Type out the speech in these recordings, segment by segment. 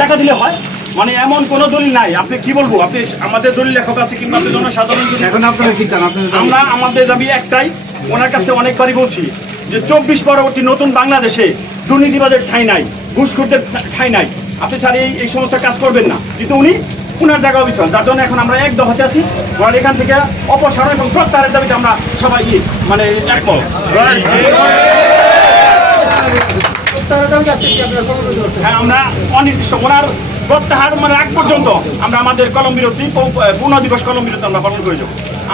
টাকা দিলে হয়। মানে এমন কোনো দলিল নাই। আপনি কি বলব? আপনি আমাদের দলিল লেখক আছে কিংবা আপনি জনসাধারণ এখন আপনারা কি চান? আমরা আমাদের দাবি একটাই। ওনার কাছে অনেকবারই বলছি যে চব্বিশ পরবর্তী নতুন বাংলাদেশে দুর্নীতিবাদের ঠাঁই নাই ঘুষখোরদের ঠাঁই নাই। আপনি এই এই সমস্ত কাজ করবেন না। কিন্তু উনি উনার জায়গা অবিচল। যার জন্য এখন আমরা এক দফাতে আছি। ওনার এখান থেকে অপসারণ এবং প্রত্যাহারের দাবিতে আমরা সবাই মানে একমত। হ্যাঁ আমরা অনির্দিষ্ট ওনার প্রত্যাহার মানে আগ পর্যন্ত আমরা আমাদের কলম বিরতি পূর্ণ দিবস কলম বিরতি আমরা পালন করে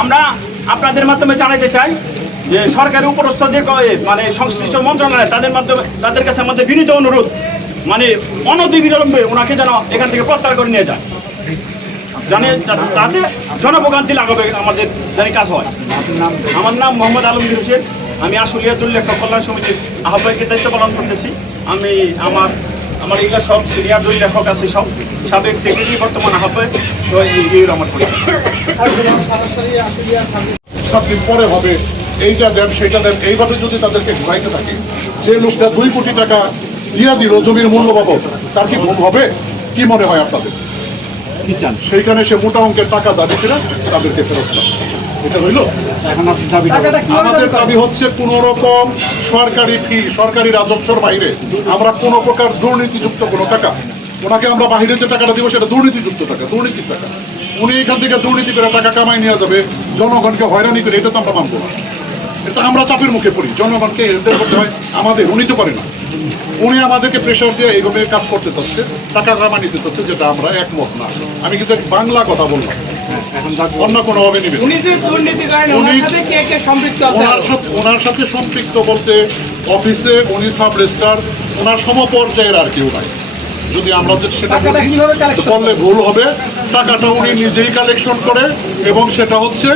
আমরা আপনাদের মাধ্যমে জানাতে চাই যে সরকারের উপরস্থ যে মানে সংশ্লিষ্ট মন্ত্রণালয়, তাদের মাধ্যমে তাদের কাছে আমাদের বিনীত অনুরোধ মানে অনতি বিলম্বে ওনাকে যেন এখান থেকে প্রত্যাহার করে নিয়ে যায়। জানে তাতে জনভোগান্তি লাগাবে আমাদের জানি কাজ হয়। আমার নাম মোহাম্মদ আলমগীর হোসেন। আমি আশুলিয়াতুল লেখক কল্যাণ সমিতির আহ্বায়কের দায়িত্ব পালন করতেছি। আমি আমার আমার এগুলো সব সিনিয়র দুই লেখক আছে, সব সাবেক সেক্রেটারি বর্তমান আহ্বায়ক, তো এই আমার পরিচয় সাত দিন পরে হবে, এইটা দেন, সেটা দেন, এইভাবে যদি তাদেরকে ঘুরাইতে থাকে, যে লোকটা দুই কোটি টাকা দিয়া দিল জমির মূল্য বাবদ, তার কি ঘুম হবে? কি মনে হয় আপনাদের? কি চান। সেইখানে সে মোটা অঙ্কের টাকা দাবি করে তাদেরকে ফেরত এটা হইল? এখন আপনার দাবি আমাদের দাবি হচ্ছে কোন রকম সরকারি ফি সরকারি রাজস্বর বাইরে। আমরা কোন প্রকার দুর্নীতিযুক্ত কোনো টাকা। ওনাকে আমরা বাহিরে যে টাকাটা দিব সেটা দুর্নীতিযুক্ত টাকা দুর্নীতির টাকা। উনি এখান থেকে দুর্নীতি করে টাকা কামাই নিয়ে যাবে জনগণকে হয়রানি করে এটা তো আমরা মানবো না। এটা আমরা চাপের মুখে পড়ি। জনগণকে এদের করতে হয় আমাদের উনি তো করে না। উনি আমাদেরকে প্রেশার দিয়ে এইভাবে কাজ করতে চাচ্ছে টাকা কামা নিতে চাচ্ছে যেটা আমরা একমত না। আমি কিন্তু বাংলা কথা বললাম। অন্য কোনোভাবে নিবে উনি যে দুর্নীতি করেন ওনার সাথে সম্পৃক্ত ওনার সাথে সম্পৃক্ত বলতে অফিসে উনি সাব রেজিস্ট্রার ওনার সমপর্যায়ের আর কেউ নাই। যদি আমরা সেটা বলি, বললে ভুল হবে। টাকাটা উনি নিজেই কালেকশন করে এবং সেটা হচ্ছে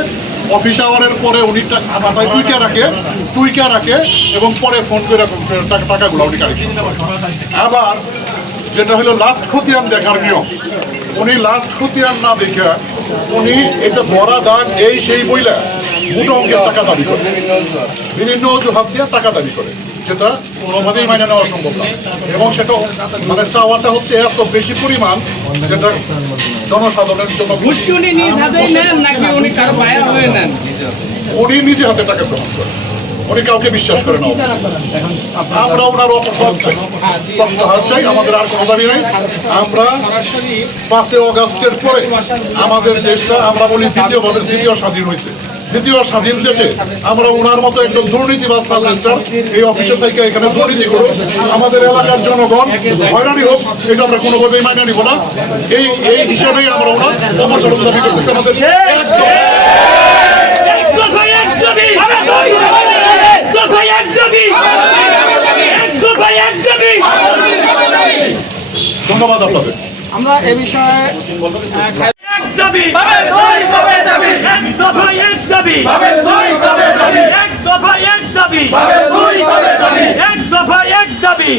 অফিস আওয়ারের পরে উনি মাথায় টুইকা রাখে টুইকা রাখে এবং পরে ফোন করে টাকাগুলো উনি কালেকশন আবার যেটা হলো লাস্ট খতিয়ান দেখার নিয়ম, উনি লাস্ট খতিয়ান না দেখে উনি এটা ধরা দাগ এই সেই বইলা মোটা অঙ্কের টাকা দাবি করে। বিভিন্ন অজুহাত দিয়ে টাকা দাবি করে। যেটা কোনোভাবেই মাইনে নেওয়া সম্ভব না। এবং সেটা মানে চাওয়াটা হচ্ছে এত বেশি পরিমাণ যেটা জনসাধারণের জন্য উনি নিজ হাতেই নেন নাকি উনি কারও বায়া নেন? উনি নিজে হাতে টাকা গ্রহণ করে উনি কাউকে বিশ্বাস করে না। আমরা ওনার অপসারণ চাই। প্রত্যাহার চাই আমাদের আর কোনো দাবি নাই। আমরা পাঁচই অগাস্টের পরে আমাদের দেশটা আমরা বলি দ্বিতীয়ভাবে দ্বিতীয় স্বাধীন হয়েছে। দ্বিতীয় স্বাধীন দেশে আমরা ওনার মতো একজন দুর্নীতিবাদ সাব এই অফিসে থেকে এখানে দুর্নীতি করুক আমাদের এলাকার জনগণ হয়রানি হোক এটা আমরা কোনোভাবেই মানে নিব না এই এই হিসাবেই আমরা ওনার অপসারণ দাবি করতেছি আমাদের একদম আমরা এ বিষয়ে এক দফা এক যাবি দুই এক দফায় এক দাবি।